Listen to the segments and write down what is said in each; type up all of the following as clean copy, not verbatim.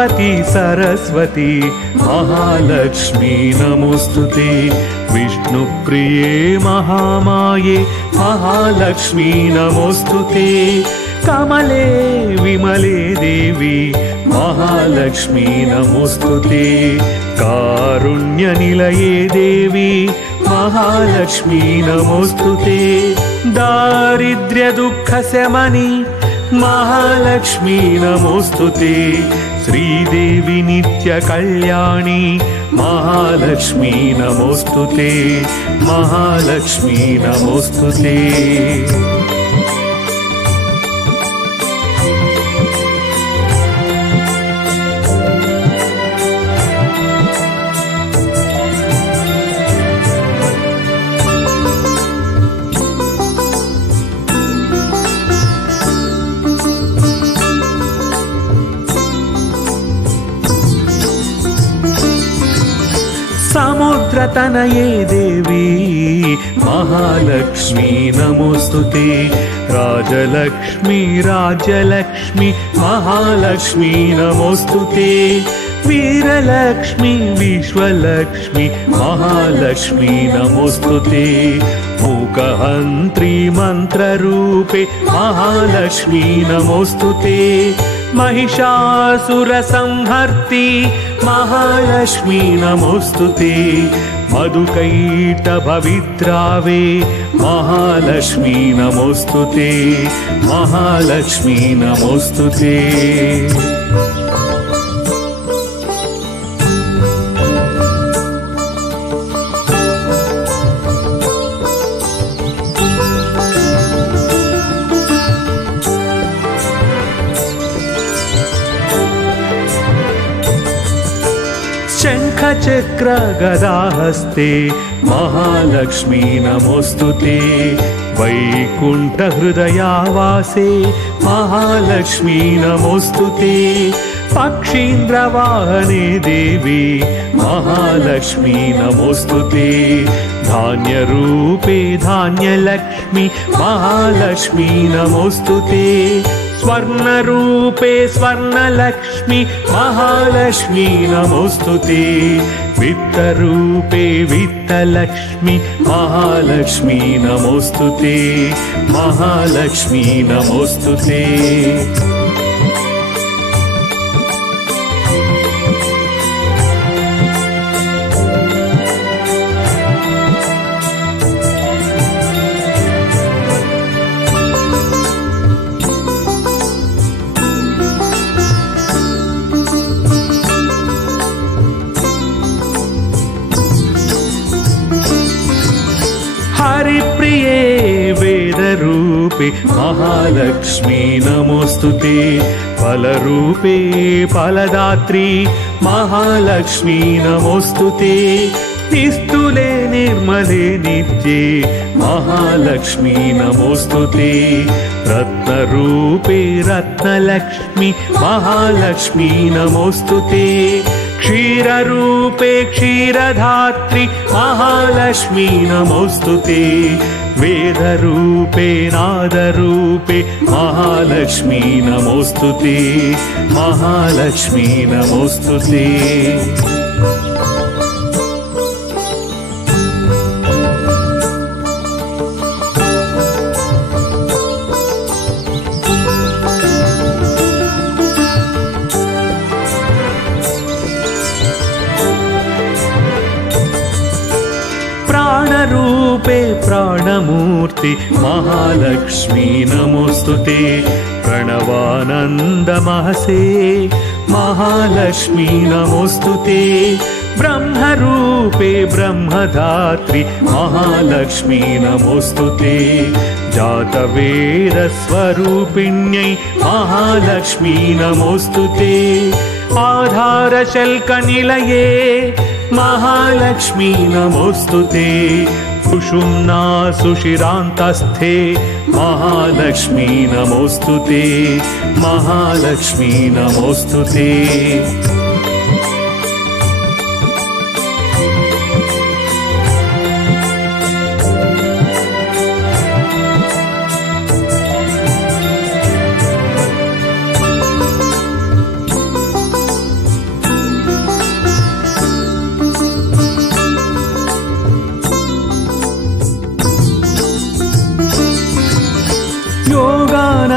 भगवती सरस्वती महालक्ष्मी नमोस्तुते। विष्णुप्रिये महामाये महालक्ष्मी नमोस्तुते। कमले विमले देवी महालक्ष्मी नमोस्तुते। कारुण्यनिलये देवी महालक्ष्मी नमोस्तुते। दारिद्र्यदुःखशमनि महालक्ष्मी नमोस्तुते। श्रीदेवी नित्यकल्याणी महालक्ष्मी नमोस्तुते। महालक्ष्मी नमोस्तुते। समुद्रतनये देवी महालक्ष्मी नमोस्तुते। राजलक्ष्मी राज्यलक्ष्मी महालक्ष्मी नमोस्तुते। वीरलक्ष्मी विश्वलक्ष्मी महालक्ष्मी नमोस्तुते। मूकहन्त्री मन्त्ररूपे महालक्ष्मी नमोस्तुते। महिषासुरसंहर्त्री महालक्ष्मी नमोस्तुते। मधुकैटभविद्रावे महालक्ष्मी नमोस्तुते। महालक्ष्मी नमोस्तुते। शङ्खचक्र गदाहस्ते महालक्ष्मी नमोस्तुते। वैकुण्ठहृदयावासे महालक्ष्मी नमोस्तुते। पक्षीन्द्रवाहने देवी महालक्ष्मी नमोस्तुते। धान्यरूपे धान्यलक्ष्मी महालक्ष्मी नमोस्तुते। स्वर्णरूपे स्वर्णलक्ष्मी महालक्ष्मी नमोस्तुते। वित्तरूपे वित्तलक्ष्मी महालक्ष्मी नमोस्तुते। महालक्ष्मी नमोस्तुते। हरिप्रिये वेदरूपे महालक्ष्मी नमोस्तुते। फलरूपे फलदात्री महालक्ष्मी नमोस्तुते। निस्तुले निर्मले नित्ये महालक्ष्मी नमोस्तुते। रत्नरूपे रत्नलक्ष्मी महालक्ष्मी नमोस्तुते। क्षीररूपे क्षीरधात्री महालक्ष्मी नमोस्तुते। वेदरूपे नादरूपे महालक्ष्मी नमोस्तुते। महालक्ष्मी नमोस्तुते। प्राणरूपे प्राणमूर्ति महालक्ष्मी नमोस्तुते। प्रणवानन्दमहसे महालक्ष्मी नमोस्तुते। ब्रह्मरूपे ब्रह्मधात्री महालक्ष्मी नमोस्तुते। जातवेदस्वरूपिण्यै महालक्ष्मी नमोस्तुते। आधारशल्कनिलये महालक्ष्मी नमोस्तुते। कुसुम्ना सुशिरान्तस्थे महालक्ष्मी नमोस्तुते। महालक्ष्मी नमोस्तुते।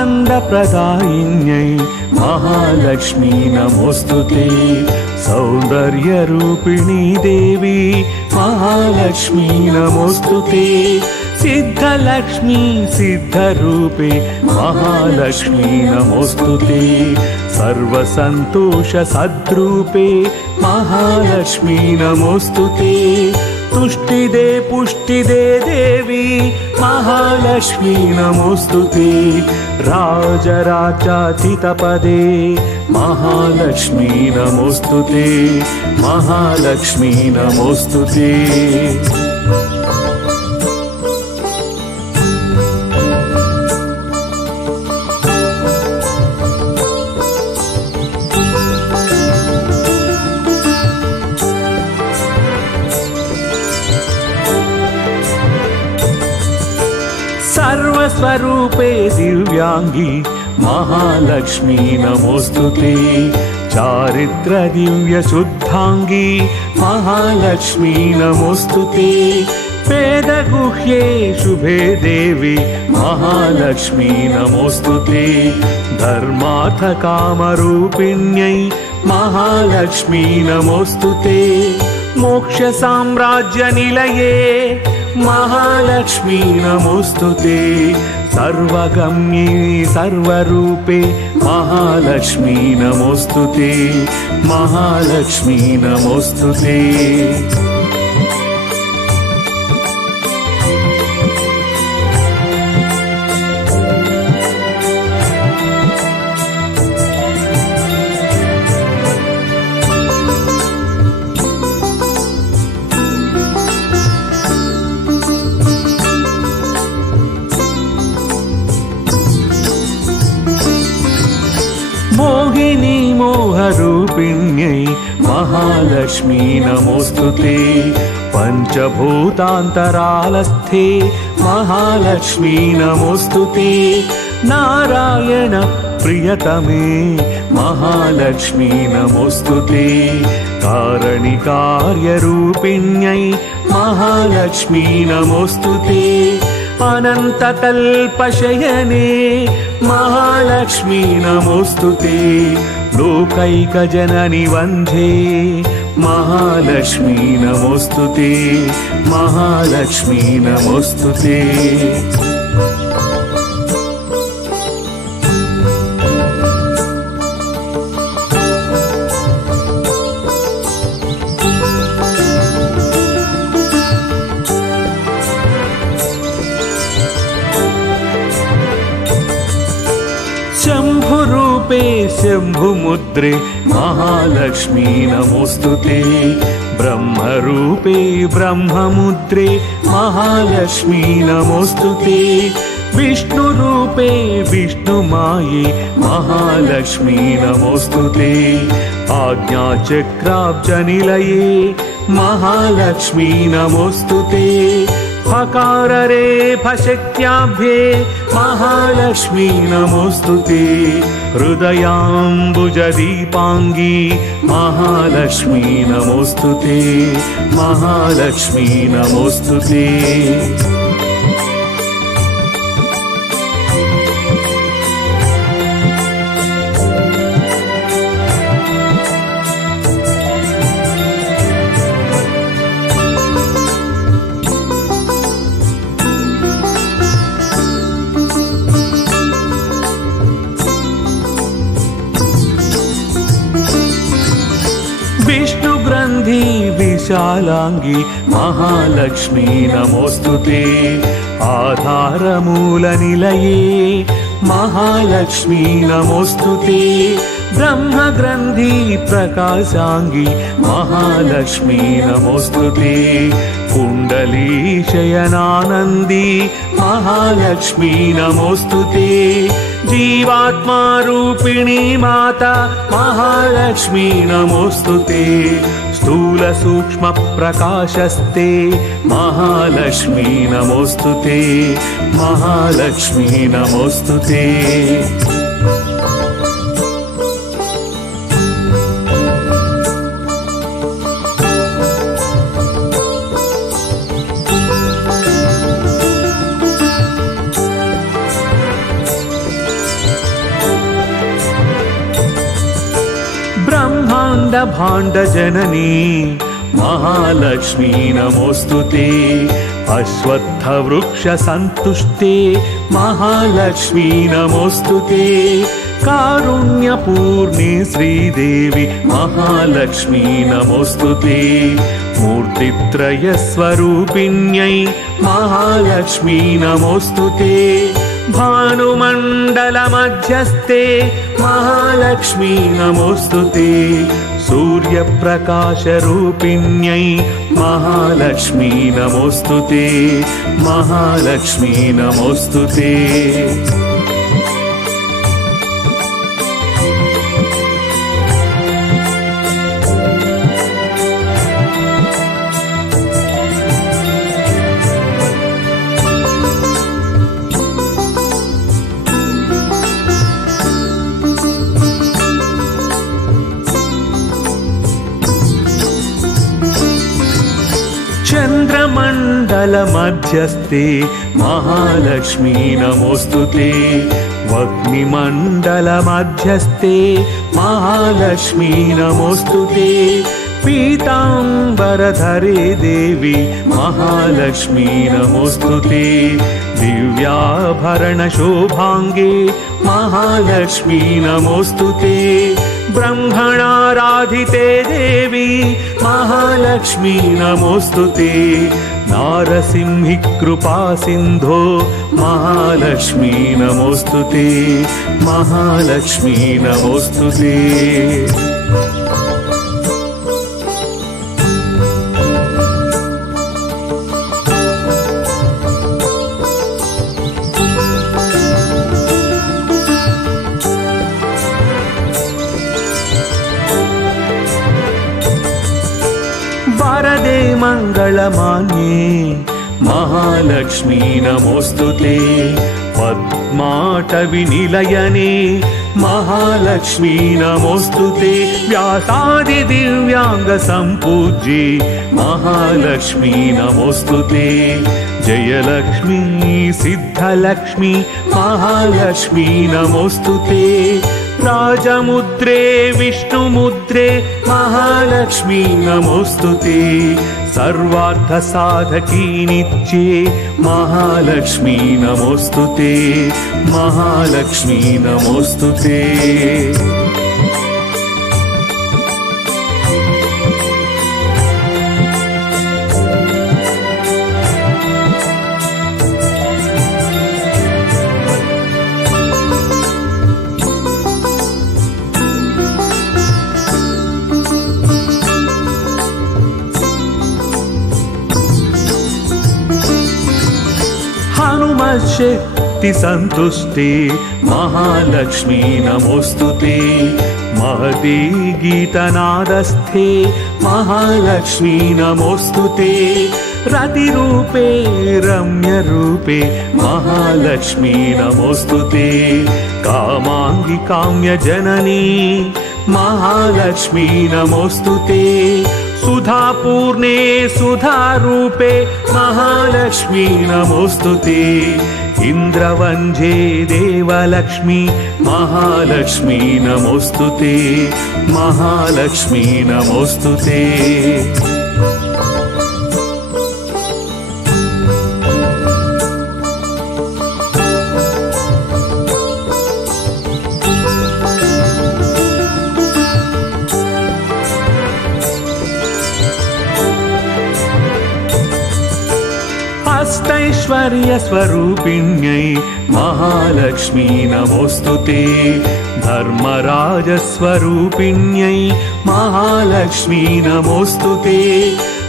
आनन्दप्रदायिन्यै महालक्ष्मी नमोऽस्तुते सौन्दर्यरूपिणी देवी महालक्ष्मी नमोऽस्तुते सिद्धलक्ष्मी सिद्धरूपे महालक्ष्मी नमोऽस्तुते सर्वसन्तोषसद्रूपे महालक्ष्मी नमोऽस्तुते तुष्टिदे पुष्टिदे देवी महालक्ष्मी नमोऽस्तुते राजराजाचितपदे महालक्ष्मी नमोऽस्तुते महालक्ष्मी नमोऽस्तुते सर्वस्वरूपे दिव्यांगी महालक्ष्मी नमोऽस्तुते चारित्रदिव्यशुद्धांगी महालक्ष्मी नमोऽस्तुते वेदगुह्ये शुभे देवी महालक्ष्मी नमोऽस्तुते धर्मार्थकामरूपिण्यै महालक्ष्मी नमोऽस्तुते मोक्षसाम्राज्यनिलये महालक्ष्मी नमोऽस्तुते सर्वगम्ये सर्वरूपे महालक्ष्मी नमोऽस्तुते महालक्ष्मी नमोऽस्तुते मोहिनी मोहरूपिण्यै महालक्ष्मी नमोऽस्तुते पञ्चभूतान्तरालस्थे महालक्ष्मी नमोऽस्तुते नारायण प्रियतमे महालक्ष्मी नमोऽस्तुते कारणिकार्यरूपिण्यै महालक्ष्मी नमोऽस्तुते अनन्तकल्पशयने महालक्ष्मी नमोऽस्तुते लोकैकजननि वन्दे महालक्ष्मी नमोऽस्तुते महालक्ष्मी नमोऽस्तुते शम्भुरूपे शम्भुमुद्रे महालक्ष्मी नमोऽस्तुते ब्रह्मरूपे ब्रह्ममुद्रे महालक्ष्मी नमोऽस्तुते विष्णुरूपे विष्णुमाये महालक्ष्मी नमोऽस्तुते आज्ञाचक्राब्जनिलये महालक्ष्मी नमोऽस्तुते फकाररे फशक्त्याभ्ये महालक्ष्मी नमोऽस्तुते हृदयाम्बुजदीपाङ्गी महालक्ष्मी नमोऽस्तुते महालक्ष्मी नमोऽस्तुते विष्णुग्रन्थि विशालांगी महालक्ष्मी नमोऽस्तुते आधारमूलनिलये महालक्ष्मी नमोऽस्तुते ब्रह्मग्रन्थि प्रकाशांगी महालक्ष्मी नमोऽस्तुते कुण्डली शयनानन्दी महालक्ष्मी नमोऽस्तुते जीवात्मा रूपिणी माता महालक्ष्मी नमोऽस्तुते स्थूल सूक्ष्म प्रकाशस्ते महालक्ष्मी नमोऽस्तुते महालक्ष्मी नमोऽस्तुते भाण्डभाण्डजननी महालक्ष्मी नमोऽस्तुते। अश्वत्थवृक्षसन्तुष्टे महालक्ष्मी नमोऽस्तुते। कारुण्यपूर्णे श्रीदेवी महालक्ष्मी नमोऽस्तुते। मूर्तित्रयस्वरूपिण्यै महालक्ष्मी नमोऽस्तुते। भानुमण्डलमध्यस्थे महालक्ष्मी नमोऽस्तुते। सूर्यप्रकाशरूपिण्यै महालक्ष्मी नमोऽस्तुते। महालक्ष्मी नमोऽस्तुते। चन्द्रमण्डलमध्यस्थे महालक्ष्मी नमोऽस्तुते। वह्निमण्डलमध्यस्थे महालक्ष्मी नमोऽस्तुते। पीताम्बरधरे देवी महालक्ष्मी नमोऽस्तुते। दिव्याभरणशोभाङ्गे महालक्ष्मी नमोऽस्तुते। ब्रह्मणाराधिते देवी महालक्ष्मी नमोऽस्तुते। नारसिंहि कृपासिन्धो महालक्ष्मी नमोऽस्तुते। महालक्ष्मी नमोऽस्तुते। वरदे मङ्गलमान्ये महालक्ष्मी नमोऽस्तुते। पद्माटविनिलयने महालक्ष्मी नमोऽस्तुते। व्यासादिदिव्याङ्गसम्पूज्ये महालक्ष्मी नमोऽस्तुते। जयलक्ष्मी सिद्धलक्ष्मी महालक्ष्मी नमोऽस्तुते। राजमुद्रे विष्णुमुद्रे महालक्ष्मी नमोऽस्तुते। सर्वार्थसाधकी नित्ये महालक्ष्मी नमोऽस्तुते। महालक्ष्मी नमोऽस्तुते। हनुमशक्ति संतुष्टे महालक्ष्मी नमोऽस्तुते। महती गीतनादस्थे महालक्ष्मी नमोऽस्तुते। रतिरूपे रम्यरूपे महालक्ष्मी नमोऽस्तुते। कामाङ्गी काम्यजननी महालक्ष्मी नमोऽस्तुते। सुधापूर्णे सुधारूपे महालक्ष्मी नमोऽस्तुते। इन्द्रवञ्जे देवलक्ष्मी महालक्ष्मी नमोऽस्तुते। महालक्ष्मी नमोऽस्तुते। अष्टैश्वर्यस्वरूपिण्यै महालक्ष्मी नमोऽस्तुते। धर्मराजस्वरूपिण्यै महालक्ष्मी नमोऽस्तुते।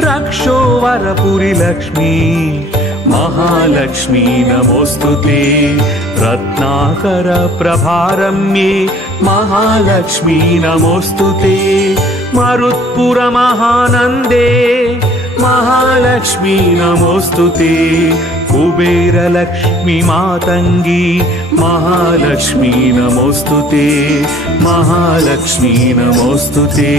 रक्षोवरपुरीलक्ष्मी महालक्ष्मी नमोऽस्तुते। रत्नाकरप्रभारम्ये महालक्ष्मी नमोऽस्तुते। मरुत्पुरमहानन्दे महालक्ष्मी नमोऽस्तुते। कुबेरलक्ष्मी मातङ्गी महालक्ष्मी नमोऽस्तुते। महालक्ष्मी नमोऽस्तुते।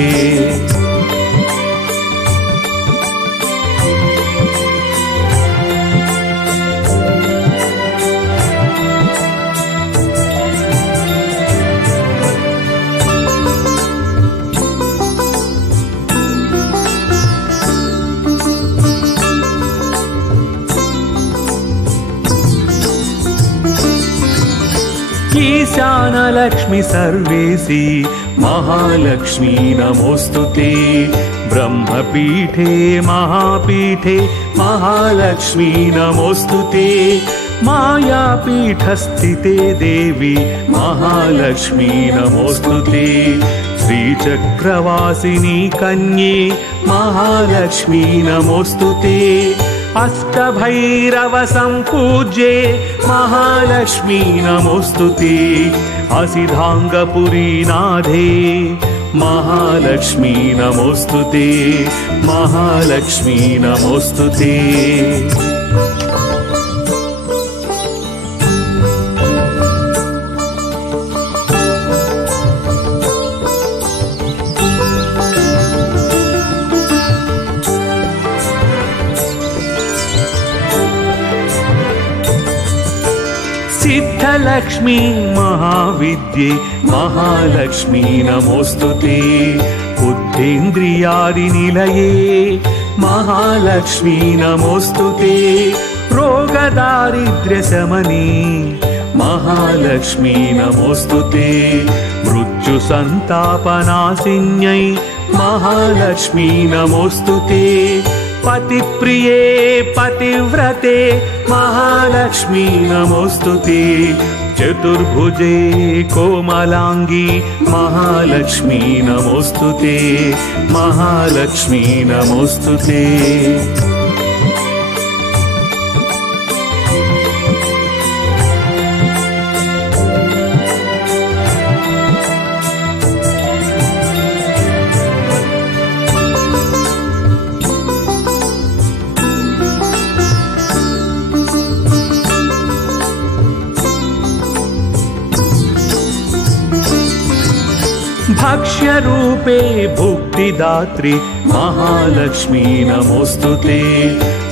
ईशानलक्ष्मि सर्वेशी महालक्ष्मी नमोस्तुते ब्रह्मपीठे महापीठे महालक्ष्मी नमोस्तुते मायापीठस्थिते देवी महालक्ष्मी नमोस्तुते श्रीचक्रवासिनी कन्ये महालक्ष्मी नमोस्तुते अष्टभैरव सम्पूज्ये महालक्ष्मी नमोस्तुते असिधाङ्गपुरीनाथे महालक्ष्मी नमोस्तुते महालक्ष्मी नमोस्तुते सिद्धलक्ष्मी महाविद्ये महालक्ष्मी नमोस्तुते बुद्धीन्द्रियादिनिलये महालक्ष्मी नमोस्तुते रोगदारिद्र्यशमने महालक्ष्मी नमोस्तुते मृत्युसन्तापनाशिन्यै महालक्ष्मी नमोस्तुते पतिप्रिये पतिव्रते महालक्ष्मी नमोस्तुते चतुर्भुजे कोमलांगी महालक्ष्मी नमोस्तुते महालक्ष्मी नमोस्तुते भक्ष्यरूपे भुक्तिदात्री महालक्ष्मी नमोस्तुते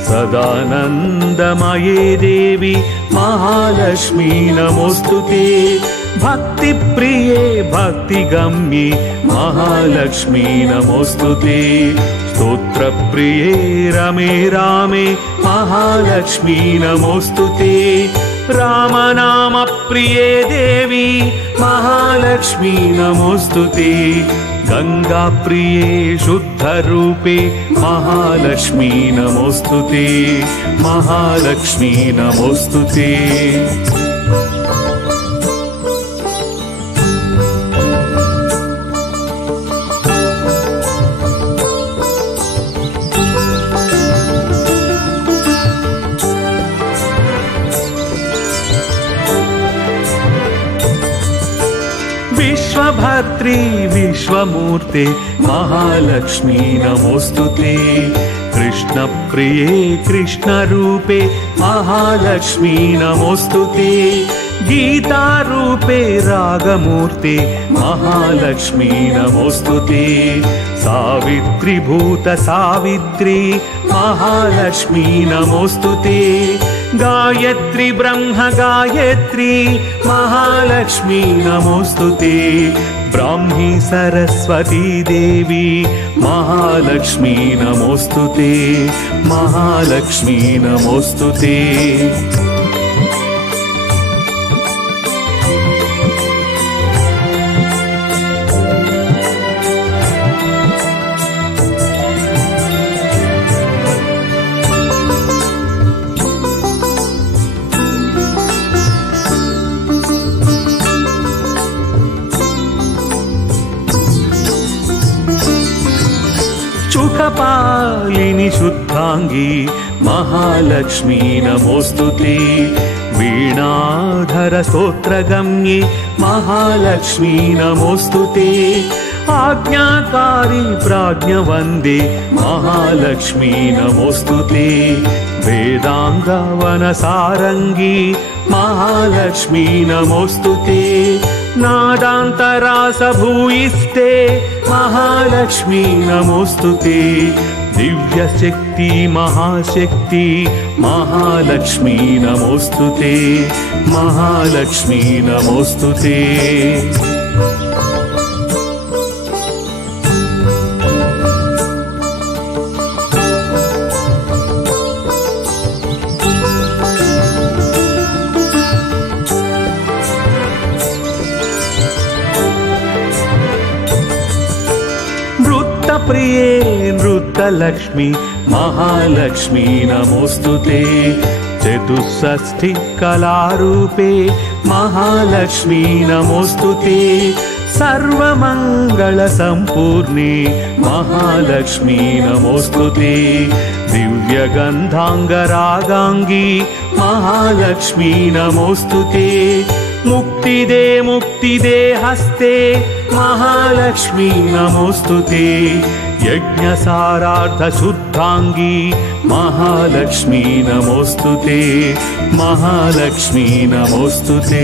सदानन्दमये देवी महालक्ष्मी नमोस्तुते भक्तिप्रिये भक्तिगम्ये महालक्ष्मी नमोस्तुते स्तोत्रप्रिये रमे रामे महालक्ष्मी नमोस्तुते रामनामप्रिये देवी महालक्ष्मी नमोस्तुते गंगाप्रिये शुद्धरूपे महालक्ष्मी नमोस्तुते महालक्ष्मी नमोस्तुते विश्वभद्री विश्वमूर्ते महालक्ष्मी नमोस्तुते कृष्णप्रिये कृष्णरूपे महालक्ष्मी नमोस्तुते गीतारूपे रागमूर्ते महालक्ष्मी नमोस्तुते सावित्रीभूत सावित्री महालक्ष्मी नमोस्तुते गायत्री ब्रह्म गायत्री महालक्ष्मी नमोस्तुते ब्राह्मी सरस्वती देवी महालक्ष्मी नमोस्तुते महालक्ष्मी नमोस्तुते सुखपालिनी शुद्धांगी महालक्ष्मी नमोस्तुते वीणाधर स्तोत्रगम्ये महालक्ष्मी नमोस्तुते आज्ञाकारी प्राज्ञवन्दे महालक्ष्मी नमोस्तुते वेदांगवनसारंगी महालक्ष्मी नमोस्तुते नादान्तरासभूयिष्ठे महालक्ष्मी नमोस्तुते दिव्यशक्ति महाशक्ति महालक्ष्मी नमोस्तुते महालक्ष्मी नमोस्तुते प्रिये नृत्यलक्ष्मी महालक्ष्मी नमोस्तुते चतुष्षष्ठी कलारूपे महालक्ष्मी नमोस्तुते सर्वमङ्गलसम्पूर्णे महालक्ष्मी नमोस्तुते दिव्यगन्धाङ्गरागाङ्गी महालक्ष्मी नमोस्तुते मुक्तिदे हस्ते महालक्ष्मी नमोस्तुते यज्ञसारार्धशुद्धाङ्गी महालक्ष्मी नमोस्तुते महालक्ष्मी नमोस्तुते।